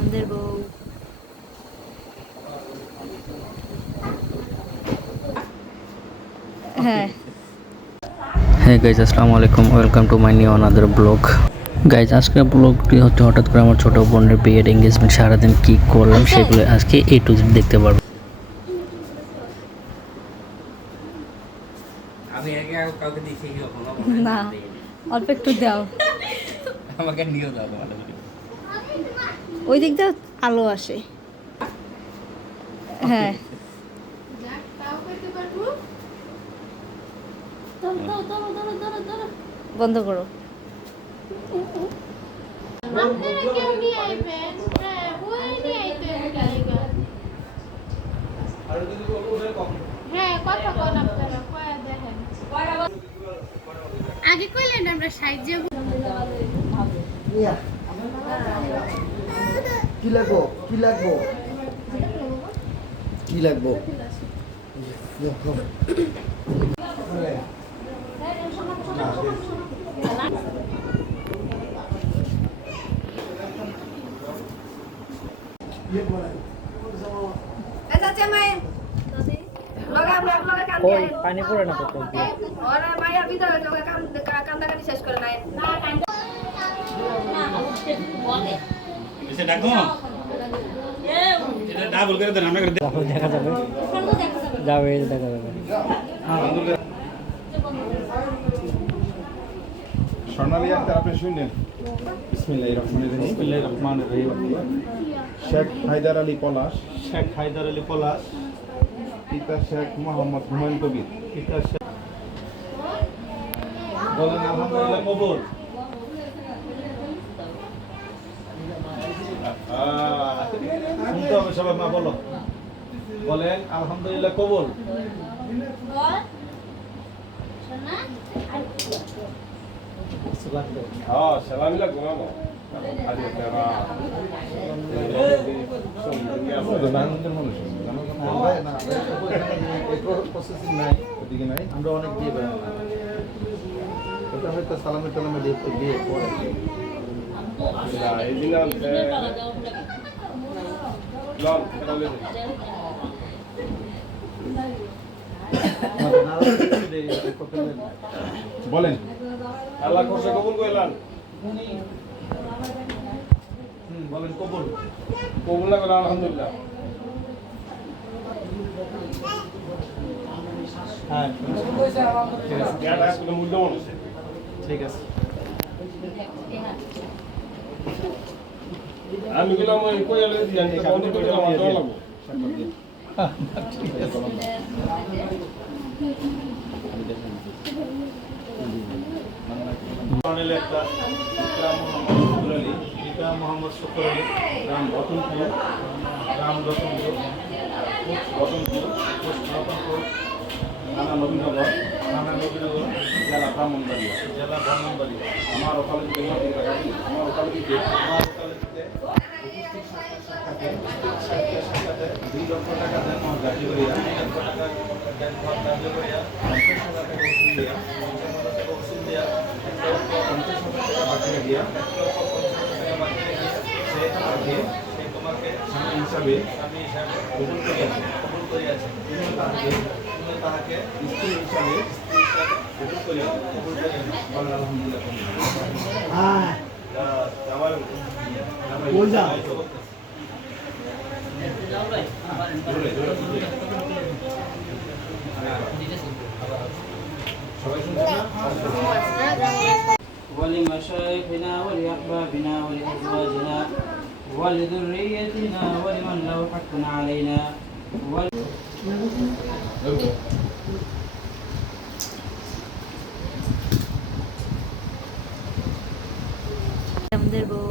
আমাদের বউ। হ্যাঁ হ্যাঁ গাইজ, আসসালামু আলাইকুম, welcome to my new another blog. Guys, আজকের ব্লগটি হচ্ছে হঠাৎ করে আমার ছোটো বোনের বিয়ের এঙ্গেজমেন্ট, সারাদিন কী করলাম সেগুলো আজকে A to Z দেখতে পারবো। আমি আগে কাউকে দেখি কখনো না, অল্প একটু দাও, আমাকে নিয়েও দাও তোমার ওই দিক দিয়ে আলো আসে। হ্যাঁ বন্ধ করো। আপনারা কেউ নিয়ে আইবেন, হ্যাঁ বই নিয়ে আইবেন জায়গা। হ্যাঁ কথা কোন আপনারা কয়া দেখেন আগে কইলেন আমরা সাইড যাব। কি লাগবো কি লাগবো কি লাগবো পানি পড়ে না কত শেষ করে নাই এসে ডাকো এটা ডাবল করে দেন আমরা দেখা যাবে, যাবে দেখা যাবে। স্বর্ণালী আক্তার, আপনি শুনলেন? বিসমিল্লাহির রহমানির রহিম। শেখ হায়দার আলী পলাশ, শেখ হায়দার আলী পলাশ, পিতা শেখ মোহাম্মদ হুমায়ুন কবির। পিতা শেখ। বলেন আলহামদুলিল্লাহ কবুল। শুনতে হবে সবাই, মা বলো, বলেন আলহামদুলিল্লাহ কবুল। সালামি লাগবো না প্রসেসিং নাই, ওদিকে নাই, আমরা অনেক দিয়ে বেড়াই। এটা হয়তো সালামে টালামে দিয়ে পরে এই দিন বলেন আল্লাহ খরচা কবুল কইলাম। বলেন কবুল। কবুল না করে আলহামদুলিল্লাহ। হ্যাঁ মূল্য মানুষ ঠিক আছে। আমি গেলাম কই আলে দিয়ে আমি কাউন্ট করে দিলাম আর লাগবো। একটা পিতা মোহাম্মদ শুকুর আলী, গ্রাম রতনপুর, রতনপুর, পোস্ট রতনপুর, থানা নবীনগর, জেলা ব্রাহ্মণবাড়িয়া। আমার ওকালতিতে উপস্থিত সাক্ষাতে 2 লক্ষ টাকা দেন দাবি করিয়া 50,000 টাকা ওসুল দিয়া 50,000 টাকা বাকি রাখিয়া সে তোমাকে স্বামী হিসাবে কবুল করিয়াছে। তুমি তাহাকে স্ত্রী হিসাবে কবুল করিয়াছে। বলেন আলহামদুলিল্লাহ। ولمشايخنا ولأحبابنا ولأزواجنا ولذريتنا ولمن له حق علينا আমাদের বউ।